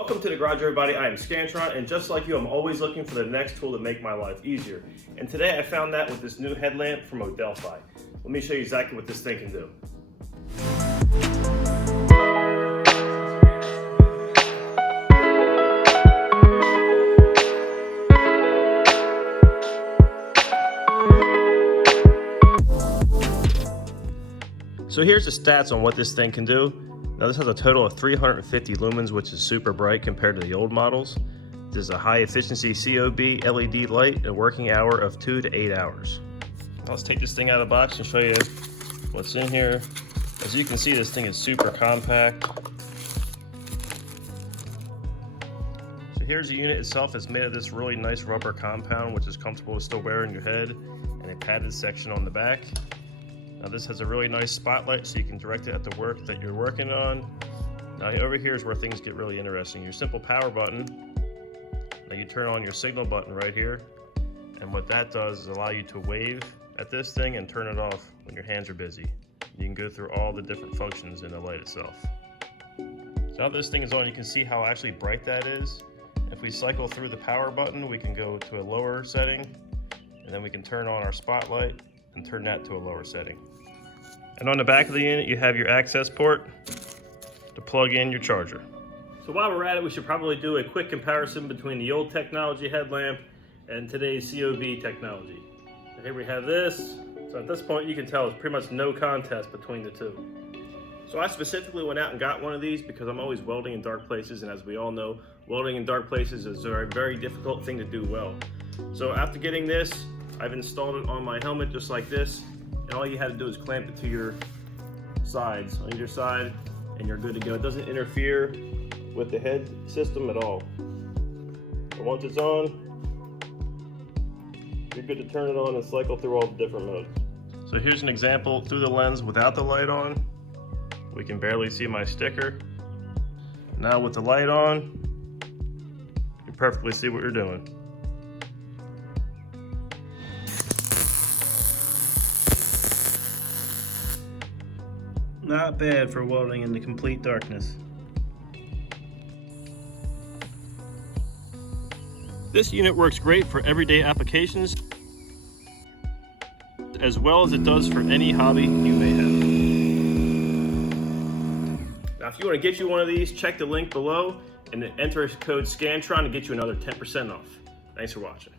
Welcome to the garage, everybody. I am Scantron, and just like you, I'm always looking for the next tool to make my life easier. And today I found that with this new headlamp from Delphi. Let me show you exactly what this thing can do. So here's the stats on what this thing can do. Now this has a total of 350 lumens, which is super bright compared to the old models. This is a high efficiency COB LED light and a working hour of 2 to 8 hours. Let's take this thing out of the box and show you what's in here. As you can see, this thing is super compact. So here's the unit itself. It's made of this really nice rubber compound, which is comfortable to still wear on your head, and a padded section on the back. Now this has a really nice spotlight so you can direct it at the work that you're working on. Now over here is where things get really interesting. Your simple power button, now you turn on your signal button right here, and what that does is allow you to wave at this thing and turn it off when your hands are busy. You can go through all the different functions in the light itself. So now this thing is on, you can see how actually bright that is. If we cycle through the power button, we can go to a lower setting, and then we can turn on our spotlight and turn that to a lower setting. And on the back of the unit, you have your access port to plug in your charger. So while we're at it, we should probably do a quick comparison between the old technology headlamp and today's COB technology. So here we have this. So at this point, you can tell it's pretty much no contest between the two. So I specifically went out and got one of these because I'm always welding in dark places, and as we all know, welding in dark places is a very difficult thing to do well. So after getting this, I've installed it on my helmet just like this, and all you have to do is clamp it to your sides, on either side, and you're good to go. It doesn't interfere with the head system at all. But once it's on, you're good to turn it on and cycle through all the different modes. So here's an example through the lens without the light on. We can barely see my sticker. Now with the light on, you can perfectly see what you're doing. Not bad for welding in the complete darkness. This unit works great for everyday applications, as well as it does for any hobby you may have. Now if you want to get you one of these, check the link below and then enter code SCANTRON to get you another 10% off. Thanks for watching.